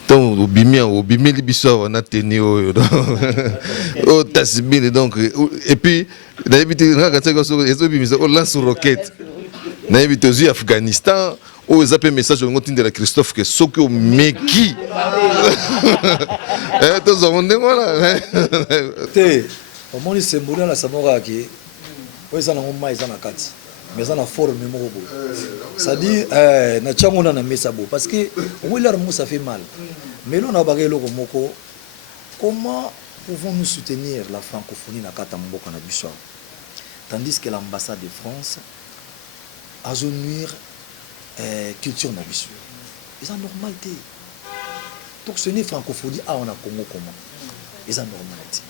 Donc au bimi libiso on a tenu au tasbine donc et puis d'habitude on lance roquette d'habitude aux Afghanistan aux appels message au de la Christophe que soki au meki tous on est voilà te au moins c'est modèle la samora qui oyo eza nango mai eza na kati mais eza na forme moko boye c'est-à-dire na tiango na mesa bo parce que okoilara moko ça fait mal mais là on a bagay eloko moko comment pouvons-nous soutenir la francophonie na kata mboka na biso tandis que l'ambassade de France a nuire culture na biso eza normal te donc ce n'est francophonie on a Congo comment eza normal te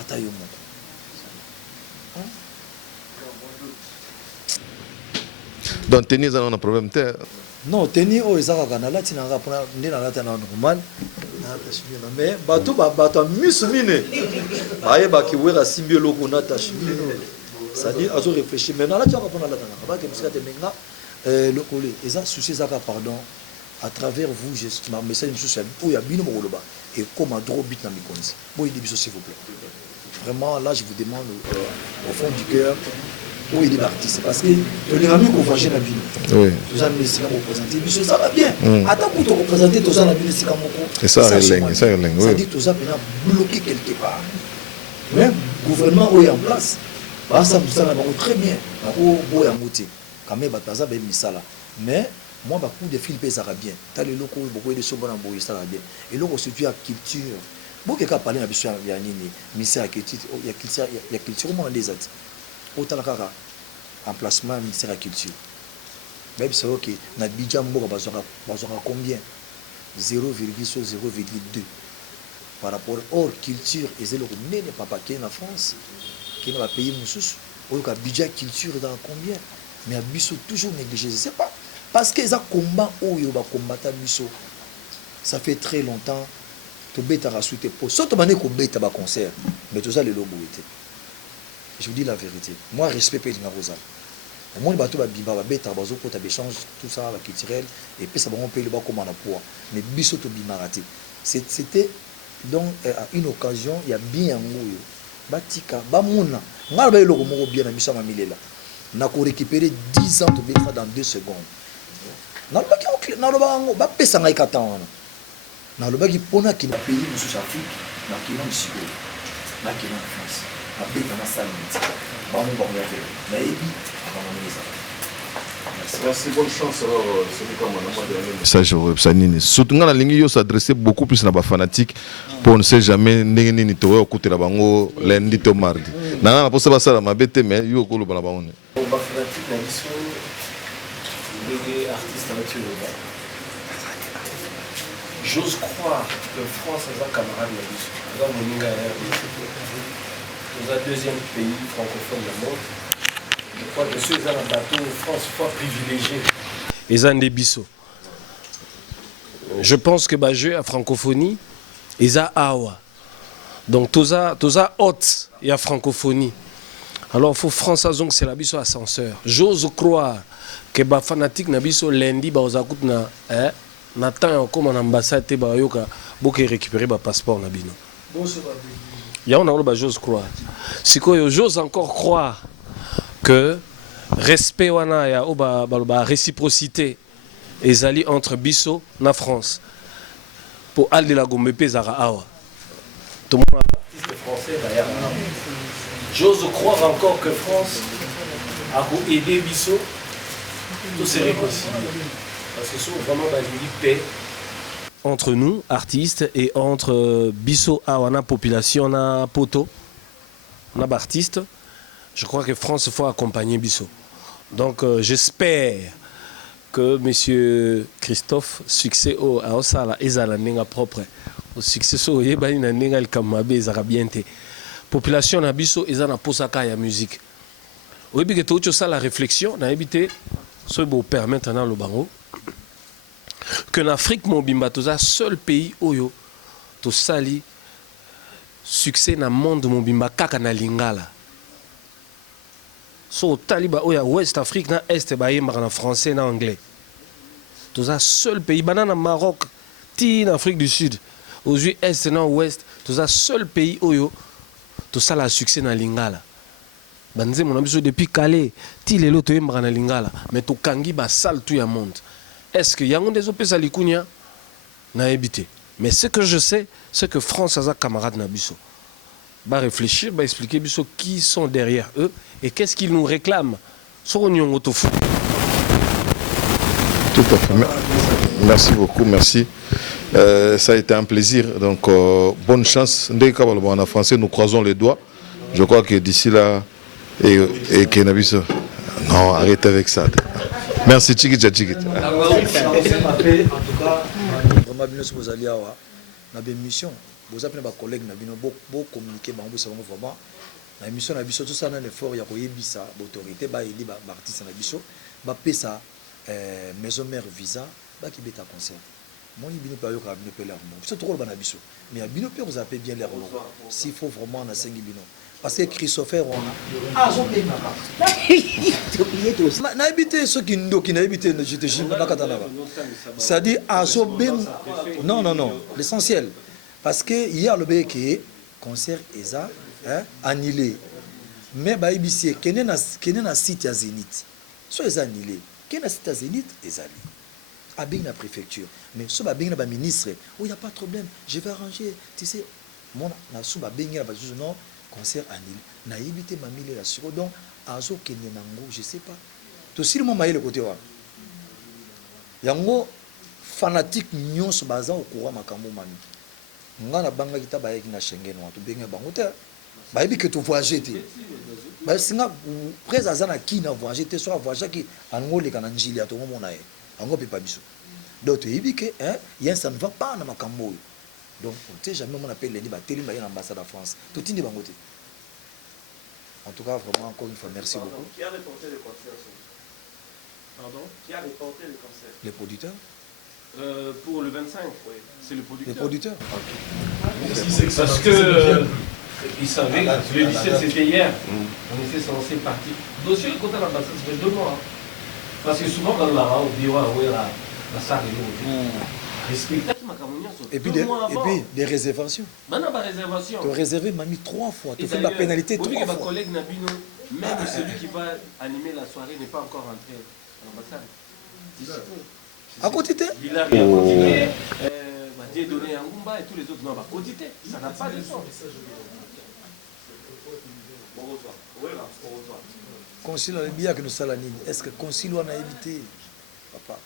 ata yo moko donc tenir un problème te non tenir o eza kaka na lati na nga pona nde na lati na normal na tashimina mais bato misu mine aye bakiwera simbi eloko na tashimina c'est-à-dire azo réfléchir mais na lati kaka pona lati na ba ke musika te menga lokole eza souci zaka pardon à travers vous je ma message monsieur o ya bino mokoloba et comme a droit bit na mikonzi boy di biso s'il vous plaît vraiment là je vous demande au fond du cœur où il est l'artiste parce que les amis qu'on va gérer la vie tous amis c'est comme représenter biso ça va bien attends pour te représenter tous amis c'est comme et ça relève ça dit tous amis bloqué quelque part même gouvernement où est en place bah ça nous ça va très bien au boy en mouti quand même bataza ben misala mais moi beaucoup de films ça va bien t'as les locaux beaucoup de choses bonnes boy ça va bien et là on se dit à culture beaucoup de parler na biso ya nini ministère ya culture il y a culture au des autres autant kaka emplacement ministère de la culture même c'est ok na bidja mboka bazora combien 0,0,2 par rapport hors culture et c'est le nene papa qui est en France qui n'a pas payé mususu au ka bidja culture dans combien mais biso toujours négligé je sais pas parce que ça combat oyo ba combattre biso ça fait très longtemps to beta rasouté pour surtout mané ko beta ba concert mais tout ça les lobo était. Je vous dis la vérité. Moi, respect pour les Rosa. Au moins, bateau biba beta bazo pour échange tout ça avec culturel et puis ça va on paye le bas comme on a poids. Mais biso to bimaraté. C'était donc à une occasion, il y a bien ngoyo. Batika, ba mona. Ngal ba eloko moko bien na biso mamilela. Na ko récupérer 10 ans to beta dans 2 secondes. Na ba ki na ba ngo ba pesa ngai kata wana. Na lo ba ki pona ki na pays musu Afrique, na ki na Mexico. Na ki na France. Merci, bonne chance. Ça, je veux surtout dans la ligne, il s'adressait beaucoup plus à les fanatiques pour ne sait jamais ni to écouter la bango lundi to mardi. Non, pour ça ça m'a bête mais yo ko lo bana bango. Ba fanatique na biso les artistes naturels. J'ose croire que France est un camarade na biso. Dans mon ninga dans un deuxième pays francophone du monde. Je crois que ceux qui ont un bateau France soit privilégiés. Ils ont des bisous. Je pense que le jeu à francophonie, ils ont awa. Donc tous ça haute et à francophonie. Alors il faut France donc c'est la biso ascenseur. J'ose croire que les fanatiques na biso lundi ba ozakout na temps comme en ambassade te ba yoka boke récupérer ba passeport na bino. Il y a un j'ose croire. Si j'ose encore croire que respect wana ya ba réciprocité ezali entre biso na France pour aller la gombe pezara awa. Tout le monde français derrière. J'ose croire encore que France a aidé biso tout se réconcilier parce que c'est vraiment une paix entre nous, artistes, et entre Bisso, Awana, population, na Poto, na artistes, je crois que France faut accompagner Bisso. Donc j'espère que M. Christophe, succès au Aosala, Ezala Nenga propre, au succès au Yebani Nenga El Kamabe, Ezara bienté. Population na Bisso, Ezana Posaka ya musique. Oui, bien que tu as la réflexion, na habité, ce beau père maintenant le bango. Que l'Afrique mobimba toza seul pays oyo to sali succès na monde mobimba kaka na lingala so taliba oya West Afrique na Est ba yemba na français na anglais toza seul pays banana Maroc ti na Afrique du Sud aujourd'hui Est na Ouest toza seul pays oyo to sala succès na lingala banze mon ami depuis Calais ti lelo to yemba na lingala mais to kangi ba sal tout ya monde. Est-ce qu'il y a des opérations à l'Ikounia? N'a évité. Mais ce que je sais, c'est que France a un camarade Nabiso. va réfléchir, va expliquer qui sont derrière eux et qu'est-ce qu'ils nous réclament. Sur l'Union Autofou. Tout à fait. Merci beaucoup, merci. Ça a été un plaisir. Donc, bonne chance. Dès qu'on en français, nous croisons les doigts. Je crois que d'ici là, et Kenabiso. Non, arrêtez avec ça. Merci, Chikita. En tout cas, vraiment, na mission vous appelez ba collègue na bino bo communiquer ba ngobisa ngo vraiment na mission na biso tout ça na effort ya koyebisa autorité ba eli ba artiste na biso ba pesa maison mère visa ba ki beta concert moni bino pa yo ka bino pe l'air c'est trop ba na biso mais bino pe vous appelez bien l'air s'il faut vraiment na sengi bino parce que Christopher on a na habité ceux qui ndoki na habité je te jure na katana ça dit azo ben non l'essentiel parce que hier le bec concert eza annulé mais ba ibisi kene na site ya Zénith so eza annulé kene na site ya Zénith ezali abing na préfecture mais so ba bing na ba ministre oh y a pas de problème je vais arranger tu sais mon na so ba bing na ba non concert annulé na yibité mamile la sur donc azo kene nango je sais pas to sirimo maile côté wa yango fanatique nyonso baza au courant makambo mami ngana banga kita ba yeki na Schengen wa to benga bango te ba yibi que to voyager te ba singa présence na ki na voyager te so voyager ki angole kana njili ato mona e ango pe pa biso donc yibi que yen ça ne va pas na makambo donc on sait jamais on appelle les ba teli ba l'ambassade de France to tindi bango te. En tout cas, vraiment, encore une fois, merci beaucoup. Qui a reporté le concert? Pardon? Qui a reporté le concert? Les producteurs pour le 25, oui. C'est le producteur. Les producteurs. Okay. Parce que ils savaient que le 17 c'était hier. On était censé partir. Dossier côté de l'ambassade, ça fait 2 mois. Parce que souvent, dans la bureau, la salle est et puis des réservations. Tu as réservé mamie 3 fois. Tu fais la pénalité 3 fois. Ma collègue Nabino, même celui qui va animer la soirée n'est pas encore rentré à l'ambassade. À côté de il a rien continué. Dieu donné un Ngumba et tous les autres. Non, à côté ça n'a pas de sens. Concile a bien que nous salanine. Est-ce que concile on a évité, papa?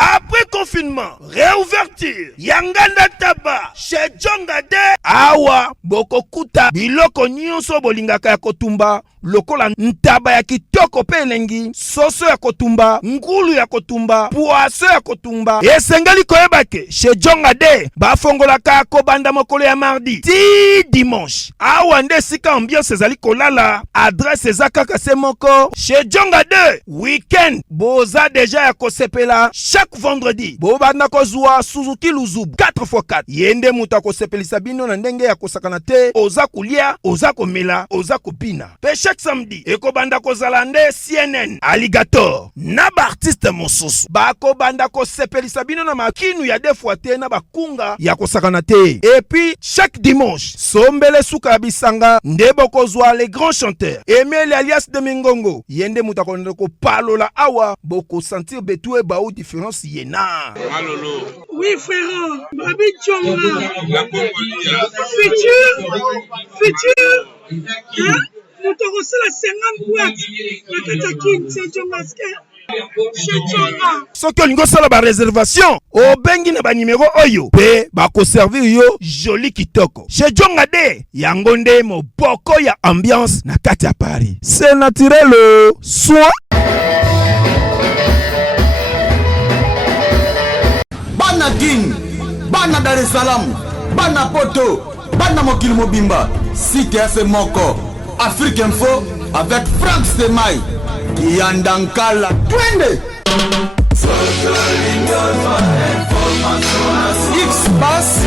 Après confirmation confinement, réouverture, Yanganda Taba, chez Djongade, awa, bokokuta, biloko nyonso bolingaka ya kotumba, lokola ntaba ya kitoko pe elengi, soso ya kotumba, ngulu ya kotumba, poaso ya kotumba, esengeli koyebake, chez Djongade, bafongolaka kobanda mokolo ya mardi, ti dimanche, awa nde sika ambiance ezali kolala, adresse ezakaka se moko, chez Djongade, weekend, boza deja ya kosepela, chaque vendredi, bobanda kozwa Suzuki Luzubu, 4x4, yende muta kosepelisa bino na ndenge ya kosakana te, oza kulia, oza komela, oza kopina. Pe chaque samedi, ekobanda kozala nde CNN, Alligator, na ba artiste mosusu, bako banda kosepelisa bino na makinu ya defwa te na bakunga ya kosakana te. Et puis, chaque dimanche, sombele suka ya bisanga, nde bokozwa les grands chanteurs, Emile alias de Mingongo, yende muta konde ko palola awa, boko sentir betue ba ou différence yena. Malolo. Oui, frère, Babi Djonga. Futur. Hein? Nous te recevons la 50 boîtes. La Katakin, c'est Djongaske. Soki olingo sala ba réservation, obengi na ba numéro oyo, pe bako servir yo joli kitoko. Chez Djongade, yango nde moboko ya ambiance na kati ya Paris. C'est naturel, soit Bana Guine, Bana Dar es Salaam, Bana Poto, Bana Mokil Mobimba, CTF Moko, Afrique Info avec Franck Stemai, Yandankala, Twende. X-Bass.